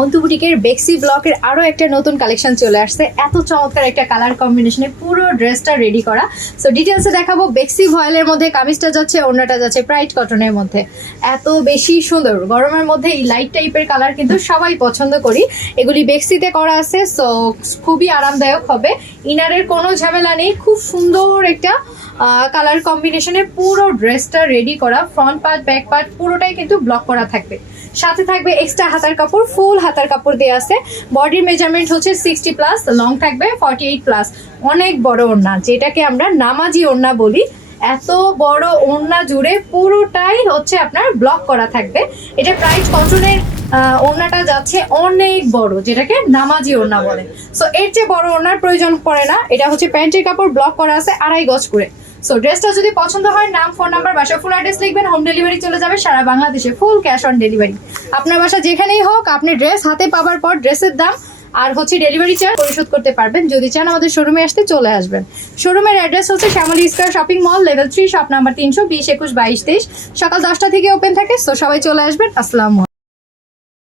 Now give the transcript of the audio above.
অন্তু বুটিকের বেক্সি ব্লকের আরও একটা নতুন কালেকশন চলে আসছে। এত চমৎকার একটা কালার কম্বিনেশনে পুরো ড্রেসটা রেডি করা। সো ডিটেলসে দেখাবো। বেক্সি ভয়েলের মধ্যে কামিজটা যাচ্ছে, ওড়নাটা যাচ্ছে প্রাইড কটনের মধ্যে। এত বেশি সুন্দর, গরমের মধ্যে এই লাইট টাইপের কালার কিন্তু সবাই পছন্দ করি। এগুলি বেক্সিতে করা আছে, সো খুবই আরামদায়ক হবে। ইনারের কোনো ঝামেলা নেই, খুব সুন্দর একটা কালার কম্বিনেশনে পুরো ড্রেসটা রেডি করা। ফ্রন্ট পার্ট, ব্যাক পার্ট পুরোটাই কিন্তু ব্লক করা থাকবে। সাথে থাকবে এক্সট্রা হাতার কাপড়, ফুল হাতার কাপড় দেওয়া আছে। বডির মেজারমেন্ট হচ্ছে 60+, লং থাকবে 48+। অনেক বড় ওড়না, যেটাকে আমরা নামাজি ওড়না বলি। এত বড় ওড়না জুড়ে পুরোটাই হচ্ছে আপনার ব্লক করা থাকবে। এটা প্রাইড কটনের ওড়নাটা যাচ্ছে অনেক বড়, যেটাকে নামাজি ওড়না বলে। সো এর চেয়ে বড় ওড়নার প্রয়োজন পড়ে না। এটা হচ্ছে প্যান্টের কাপড়, ব্লক করা আছে 2.5 গজ করে। সো ড্রেসটা যদি পছন্দ হয়, নাম, ফোন নাম্বার, বাসা ফুল অ্যাড্রেস লিখবেন। হোম ডেলিভারি চলে যাবে সারা বাংলাদেশে, ফুল ক্যাশ অন ডেলিভারি। আপনার বাসা যেখানেই হোক, আপনি ড্রেস হাতে পাওয়ার পর ড্রেসের দাম আর হচ্ছে ডেলিভারি চার্জ পরিশোধ করতে পারবেন। যদি চান আমাদের শোরুমে আসতে চলে আসবেন। শোরুমের অ্যাড্রেস হচ্ছে Shyamoli square shopping mall, level 3, shop number 320, 21, 22, 23। সকাল 10টা থেকে ওপেন থাকে। সো সবাই চলে আসবেন। আসসালামু আলাইকুম।